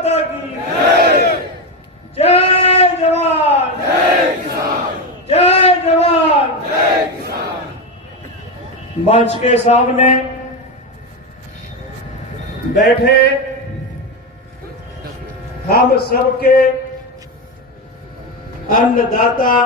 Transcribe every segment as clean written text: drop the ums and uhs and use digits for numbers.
माता की जय जवान जय किसान, जय जवान जय किसान। मंच के सामने बैठे हम सबके अन्नदाता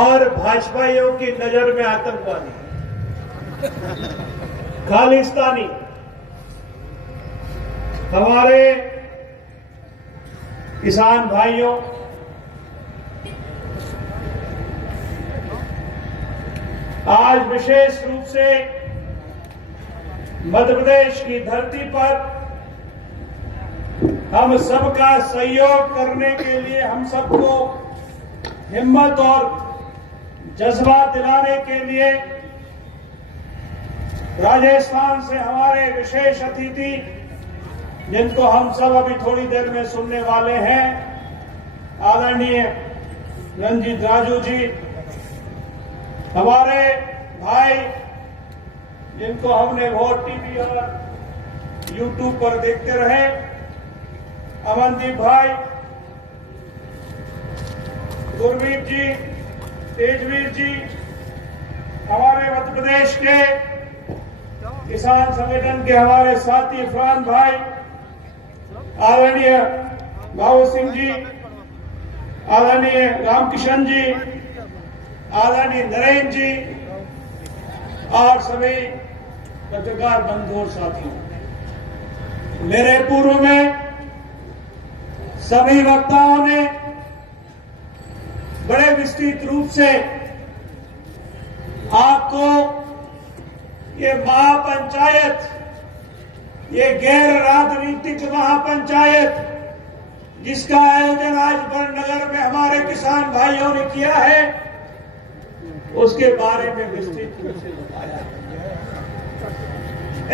और भाजपाइयों की नजर में आतंकवादी, खालिस्तानी हमारे किसान भाइयों, आज विशेष रूप से मध्य प्रदेश की धरती पर हम सबका सहयोग करने के लिए, हम सबको हिम्मत और जज्बा दिलाने के लिए राजस्थान से हमारे विशेष अतिथि, जिनको हम सब अभी थोड़ी देर में सुनने वाले हैं, आदरणीय रंजीत राजू जी, हमारे भाई जिनको हमने वोट टीवी और यूट्यूब पर देखते रहे, अमनदीप भाई, गुरमीत जी, तेजवीर जी, हमारे मध्य प्रदेश के किसान संगठन के हमारे साथी इरफान भाई, आदरणीय बाबू सिंह जी, आदरणीय रामकिशन जी, आदरणीय नरेंद्र जी और सभी पत्रकार बंधु और साथियों, मेरे पूर्व में सभी वक्ताओं ने बड़े विस्तृत रूप से आपको ये महापंचायत, ये गैर राजनीतिक महापंचायत जिसका आयोजन आज बड़नगर में हमारे किसान भाइयों ने किया है, उसके बारे में विस्तृत रूप से बताया।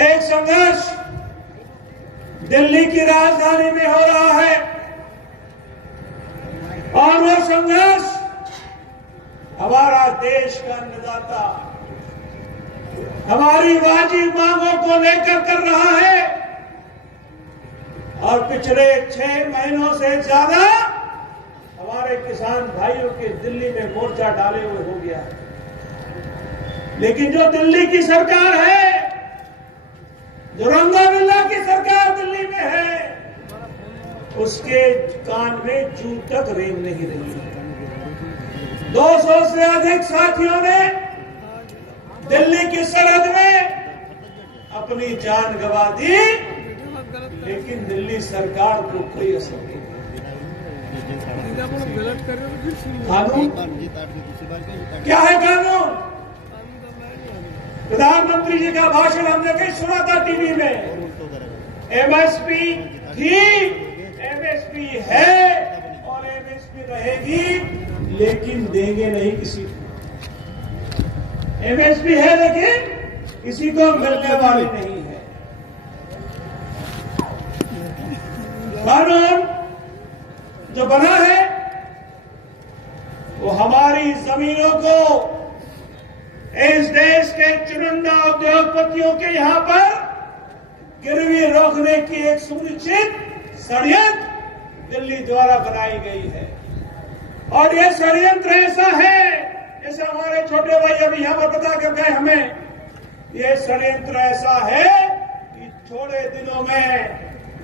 एक संघर्ष दिल्ली की राजधानी में हो रहा है और वो संघर्ष हमारा देश का अन्नदाता हमारी वाजिब मांगों को लेकर कर रहा है और पिछले 6 महीनों से ज्यादा हमारे किसान भाइयों के दिल्ली में मोर्चा डाले हुए हो गया है। लेकिन जो दिल्ली की सरकार है, जो रंगा की सरकार दिल्ली में है, उसके कान में जू तक रेंग नहीं रही है। 200 से अधिक साथियों ने दिल्ली की सरहद में अपनी जान गंवा दी, लेकिन दिल्ली सरकार को कोई असर नहीं। कानून क्या है? कानून, प्रधानमंत्री जी का भाषण हमने कहीं सुना था टीवी में। एमएसपी थी, एमएसपी है और एमएसपी रहेगी, लेकिन देंगे नहीं किसी को। एमएसपी है लेकिन किसी को मिलने वाली नहीं है। कानून जो बना है वो हमारी जमीनों को इस देश के चुनिंदा उद्योगपतियों के यहां पर गिरवी रोकने की एक सुनिश्चित षड्यंत्र दिल्ली द्वारा बनाई गई है। और यह षड्यंत्र ऐसा है, जैसे हमारे छोटे भाई अभी यहां पर बता कर गए हमें, यह षड्यंत्र ऐसा है कि थोड़े दिनों में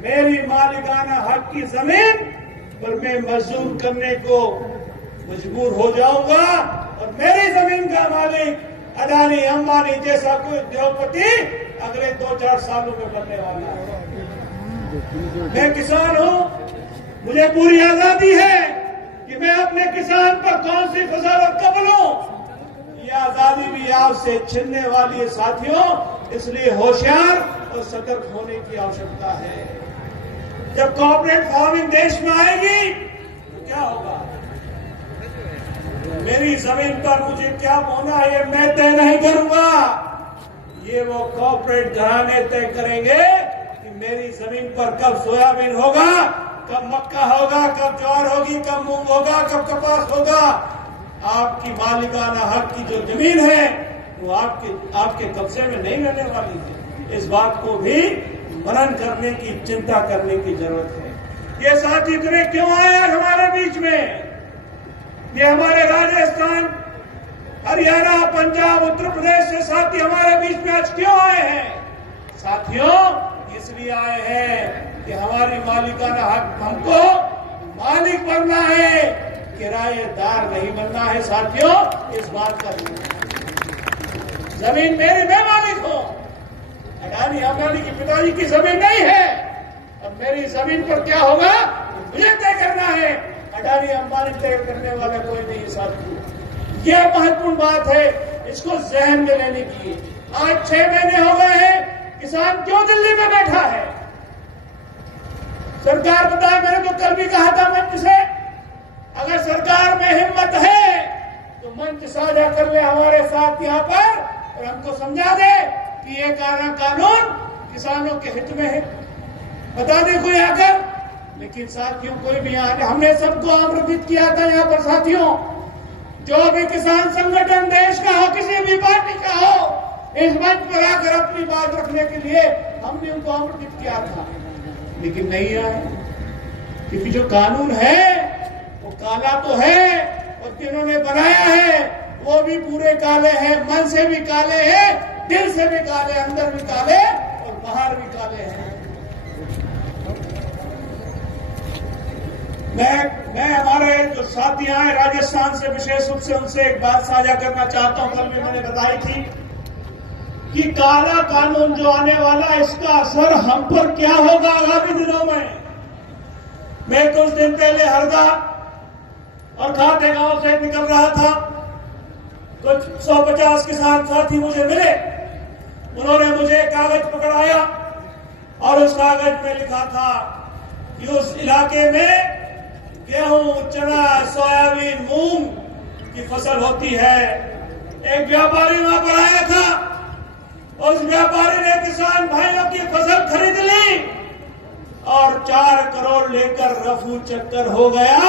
मेरी मालिकाना हक की जमीन पर मैं मजदूर करने को मजबूर हो जाऊंगा और मेरी जमीन का मालिक अडानी अंबानी जैसा कोई उद्योगपति अगले 2-4 सालों में बनने वाला है। मैं किसान हूं, मुझे पूरी आजादी है कि मैं अपने किसान पर कौन सी खसारत कब लूं। ये आजादी भी आपसे छिनने वाली है साथियों, इसलिए होशियार और सतर्क होने की आवश्यकता है। जब कॉर्पोरेट फार्मिंग देश में आएगी तो क्या होगा? मेरी जमीन पर मुझे क्या होना है ये मैं तय नहीं करूंगा, ये वो कॉर्पोरेट घराने तय करेंगे कि मेरी जमीन पर कब सोयाबीन होगा, कब मक्का होगा, कब ज्वार होगी, कब मूंग होगा, कब कपास होगा। आपकी मालिकाना हक की जो जमीन है वो आपके कब्जे में नहीं रहने वाली है। इस बात को भी मनन करने की, चिंता करने की जरूरत है। ये साथी इतने क्यों आए आज हमारे बीच में? ये हमारे राजस्थान, हरियाणा, पंजाब, उत्तर प्रदेश से साथी हमारे बीच में आज क्यों आए हैं? साथियों, इसलिए आए हैं कि हमारी मालिकाना हक, हमको मालिक बनना है, किराएदार नहीं बनना है। साथियों, इस बात का जमीन मेरी, मैं मालिक हूं। अडानी अंबानी के पिताजी की जमीन नहीं है। अब मेरी जमीन पर क्या होगा मुझे तय करना है, अडानी अंबानी तय करने वाला कोई नहीं। साथियों, यह महत्वपूर्ण बात है, इसको जहन में लेने की। आज 6 महीने हो गए हैं, किसान क्यों दिल्ली में बैठा है? सरकार बताए, मैंने तो कल भी कहा था मंच से, अगर सरकार में हिम्मत है तो मंच साझा कर ले हमारे साथ यहाँ पर और हमको समझा दे कि ये कानून किसानों के हित में है। बता दे कोई आकर। लेकिन साथियों, कोई भी यहाँ, हमने सबको आमंत्रित किया था यहाँ पर। साथियों, जो भी किसान संगठन देश का हो, किसी भी पार्टी का हो, इस मंच पर आकर अपनी बात रखने के लिए हमने उनको आमंत्रित किया था, लेकिन नहीं आए। क्योंकि जो कानून है वो काला तो है, और जिन्होंने बनाया है वो भी पूरे काले हैं, मन से भी काले हैं, दिल से भी काले, अंदर भी काले और बाहर भी काले हैं। मैं हमारे जो साथी आए राजस्थान से, विशेष रूप से उनसे एक बात साझा करना चाहता हूं। कल भी मैंने बताई थी कि काला कानून जो आने वाला, इसका असर हम पर क्या होगा आगामी दिनों में। मैं कुछ दिन पहले हरदा और खाते गांव से निकल रहा था, कुछ 150 किसान साथी मुझे मिले। उन्होंने मुझे कागज पकड़ाया और उस कागज में लिखा था कि उस इलाके में गेहूं, चना, सोयाबीन, मूंग की फसल होती है। एक व्यापारी वहां पर आया था, उस व्यापारी ने किसान भाइयों की फसल खरीद ली और 4 करोड़ लेकर रफू चक्कर हो गया।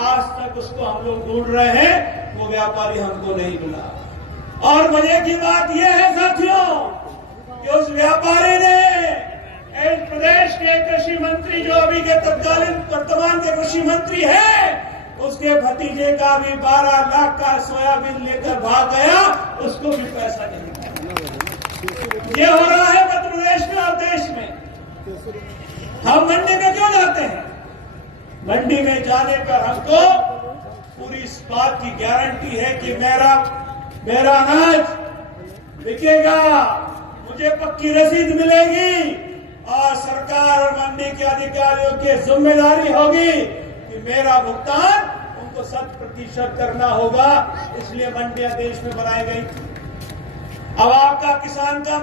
आज तक उसको हम लोग ढूंढ रहे हैं, वो व्यापारी हमको नहीं मिला। और मजे की बात यह है साथियों कि उस व्यापारी ने इस प्रदेश के कृषि मंत्री, जो अभी के तत्कालीन वर्तमान के कृषि मंत्री हैं, उसके भतीजे का भी 12 लाख का सोयाबीन लेकर भाग गया, उसको भी पैसा नहीं मिला। ये हो रहा है मध्य प्रदेश में और देश में। हम मंडी में क्यों जाते हैं? मंडी में जाने पर हमको पूरी इस बात की गारंटी है कि मेरा अनाज बिकेगा, मुझे पक्की रसीद मिलेगी और सरकार और मंडी के अधिकारियों की जिम्मेदारी होगी कि मेरा भुगतान उनको 100% करना होगा। इसलिए मंडियां देश में बनाई गई। अब आपका किसान कब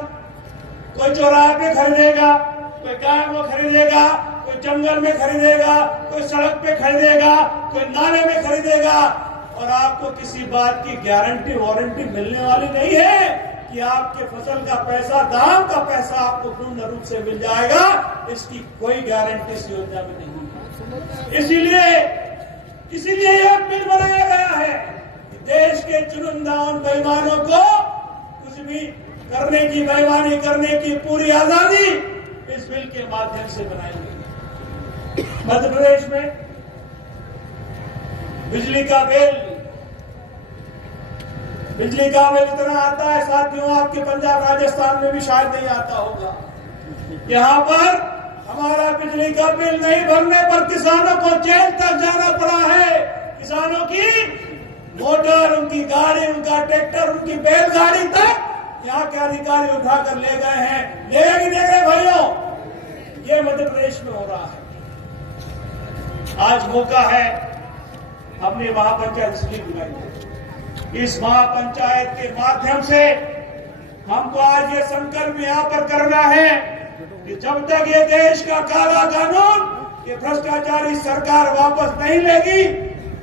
कोई चौराहे पे खरीदेगा, कोई गांव में खरीदेगा, कोई जंगल में खरीदेगा, कोई सड़क पे खरीदेगा, कोई नाले में खरीदेगा, और आपको किसी बात की गारंटी वारंटी मिलने वाली नहीं है कि आपके फसल का पैसा, दाम का पैसा आपको पूर्ण रूप से मिल जाएगा। इसकी कोई गारंटी इस योजना में नहीं है। इसीलिए यह बिल बनाया गया है कि देश के चुनिंदा उन बेईमानों को कुछ भी करने की, बेईमानी करने की पूरी आजादी इस बिल के माध्यम से बनाई गई। मध्य प्रदेश में बिजली का बिल इतना आता है साथियों, आपके पंजाब राजस्थान में भी शायद नहीं आता होगा। यहाँ पर हमारा बिजली का बिल नहीं भरने पर किसानों को जेल तक जाना पड़ा है। किसानों की मोटर, उनकी गाड़ी, उनका ट्रैक्टर, उनकी बैलगाड़ी तक यहाँ के अधिकारी उठाकर ले गए हैं। ले गए कि नहीं गए भाइयों? ये मध्य प्रदेश में हो रहा है। आज मौका है, हमने महापंचायत इसलिए बुलाई है। इस महापंचायत के माध्यम से हमको आज ये संकल्प यहाँ पर करना है कि जब तक ये देश का काला कानून, ये भ्रष्टाचारी सरकार वापस नहीं लेगी,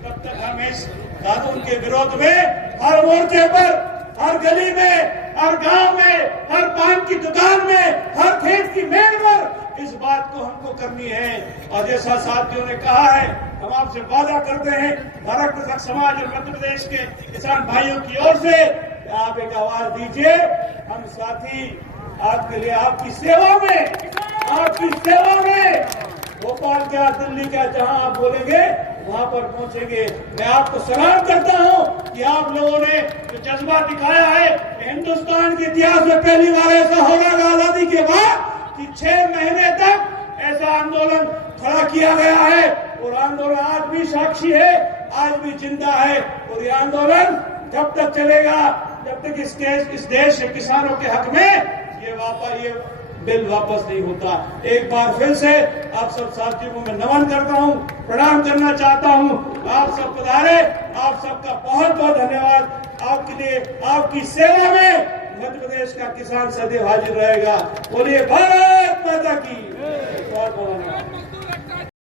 तब तक हम इस कानून के विरोध में हर मोर्चे पर, हर गली में, हर गांव में, हर पान की दुकान में, हर खेत की मेड़ पर इस बात को हमको करनी है। और जैसा साथियों ने कहा है, हम आपसे वादा करते हैं भारत कृषक समाज और मध्य प्रदेश के किसान भाइयों की ओर से आप एक आवाज दीजिए। हम साथी आपके लिए, आपकी सेवा में आपकी सेवा में भोपाल क्या, दिल्ली क्या, जहां आप बोलेंगे वहां पर पहुंचेंगे। मैं आपको सलाम करता हूं कि आप लोगों ने जो जज्बा दिखाया है, हिंदुस्तान के इतिहास में पहली बार ऐसा होगा आजादी के बाद कि 6 महीने तक ऐसा आंदोलन खड़ा किया गया है। और आंदोलन आज भी साक्षी है, आज भी जिंदा है। और ये आंदोलन जब तक चलेगा जब तक इस देश के किसानों के हक में ये बिल वापस नहीं होता। एक बार फिर से आप सब साथियों को मैं नमन करता हूं, प्रणाम करना चाहता हूं। आप सब पधारे, आप सबका बहुत बहुत धन्यवाद। आपके लिए, आपकी सेवा में मध्य प्रदेश का किसान सदैव हाजिर रहेगा। बोलिए भारत माता की। बहुत बहुत धन्यवाद।